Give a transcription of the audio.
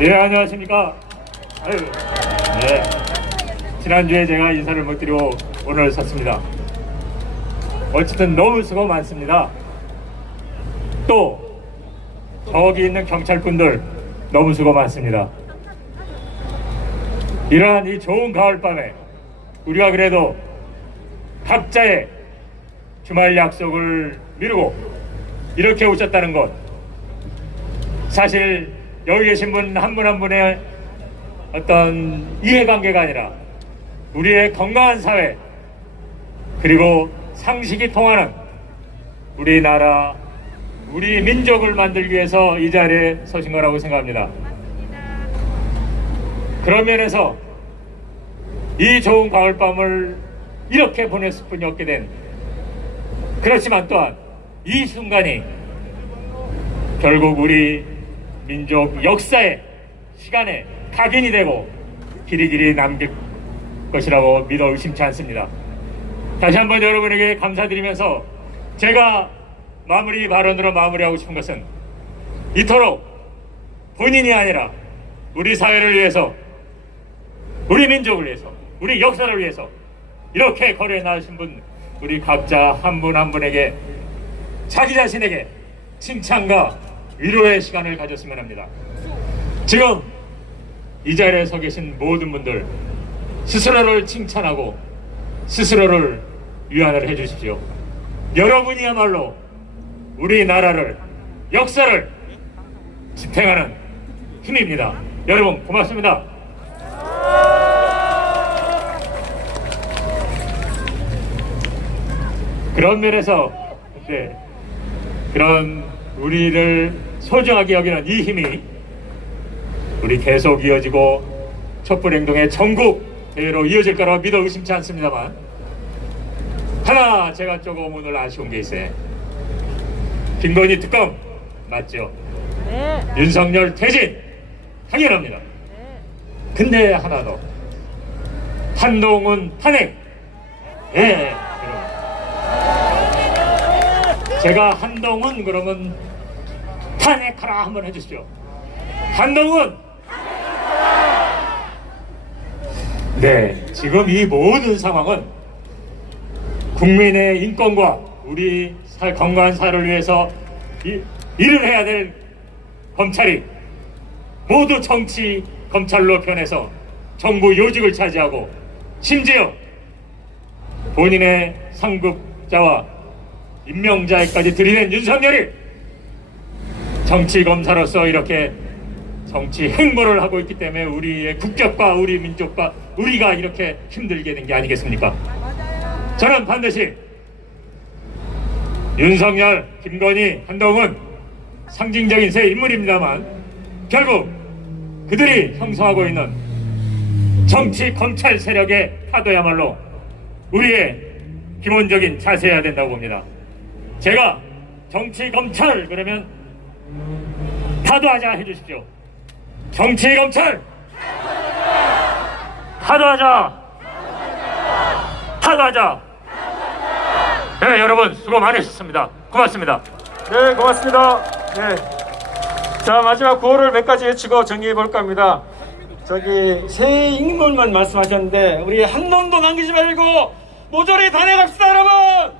예, 안녕하십니까. 아유, 네. 지난주에 제가 인사를 못 드리고 오늘 섰습니다. 어쨌든 너무 수고 많습니다. 또, 저기 있는 경찰분들 너무 수고 많습니다. 이러한 이 좋은 가을밤에 우리가 그래도 각자의 주말 약속을 미루고 이렇게 오셨다는 것 사실 여기 계신 분 한 분 한 분의 어떤 이해관계가 아니라 우리의 건강한 사회 그리고 상식이 통하는 우리나라 우리 민족을 만들기 위해서 이 자리에 서신 거라고 생각합니다. 그런 면에서 이 좋은 가을밤을 이렇게 보낼 수뿐이 없게 된 그렇지만 또한 이 순간이 결국 우리 민족 역사의 시간에 각인이 되고 길이 길이 남길 것이라고 믿어 의심치 않습니다. 다시 한번 여러분에게 감사드리면서 제가 마무리 발언으로 마무리하고 싶은 것은 이토록 본인이 아니라 우리 사회를 위해서 우리 민족을 위해서 우리 역사를 위해서 이렇게 거리에 나으신 분 우리 각자 한분한 분에게 자기 자신에게 칭찬과 위로의 시간을 가졌으면 합니다. 지금 이 자리에 서 계신 모든 분들 스스로를 칭찬하고 스스로를 위안을 해주십시오. 여러분이야말로 우리나라를 역사를 지탱하는 힘입니다. 여러분 고맙습니다. 그런 면에서 네, 그런 우리를 소중하게 여기는 이 힘이 우리 계속 이어지고 촛불 행동의 전국 대회로 이어질 거라고 믿어 의심치 않습니다만 하나 제가 조금 오늘 아쉬운 게 있어요. 김건희 특검 맞죠? 네. 윤석열 퇴진 당연합니다. 근데 하나 더 한동훈 탄핵 예. 그럼. 제가 한동훈 그러면 탄핵하라 한번 해주시죠. 한동훈. 네, 지금 이 모든 상황은 국민의 인권과 우리 사회를 위해서 이- 일을 해야 될 검찰이 모두 정치 검찰로 변해서 정부 요직을 차지하고 심지어 본인의 상급자와 임명자에까지 들이댄 윤석열이 정치 검사로서 이렇게 정치 행보를 하고 있기 때문에 우리의 국격과 우리 민족과 우리가 이렇게 힘들게 된 게 아니겠습니까? 저는 반드시 윤석열, 김건희, 한동훈 상징적인 세 인물입니다만 결국 그들이 형성하고 있는 정치 검찰 세력의 파도야말로 우리의 기본적인 자세여야 된다고 봅니다. 제가 정치 검찰 그러면 파도하자 해주십시오. 정치 검찰 파도하자 파도하자 네 여러분 수고 많으셨습니다. 고맙습니다. 네, 고맙습니다. 네. 자, 마지막 구호를 몇 가지 외치고 정리해 볼까 합니다. 저기, 새 인물만 말씀하셨는데, 우리 한 놈도 남기지 말고, 모조리 단행합시다, 여러분!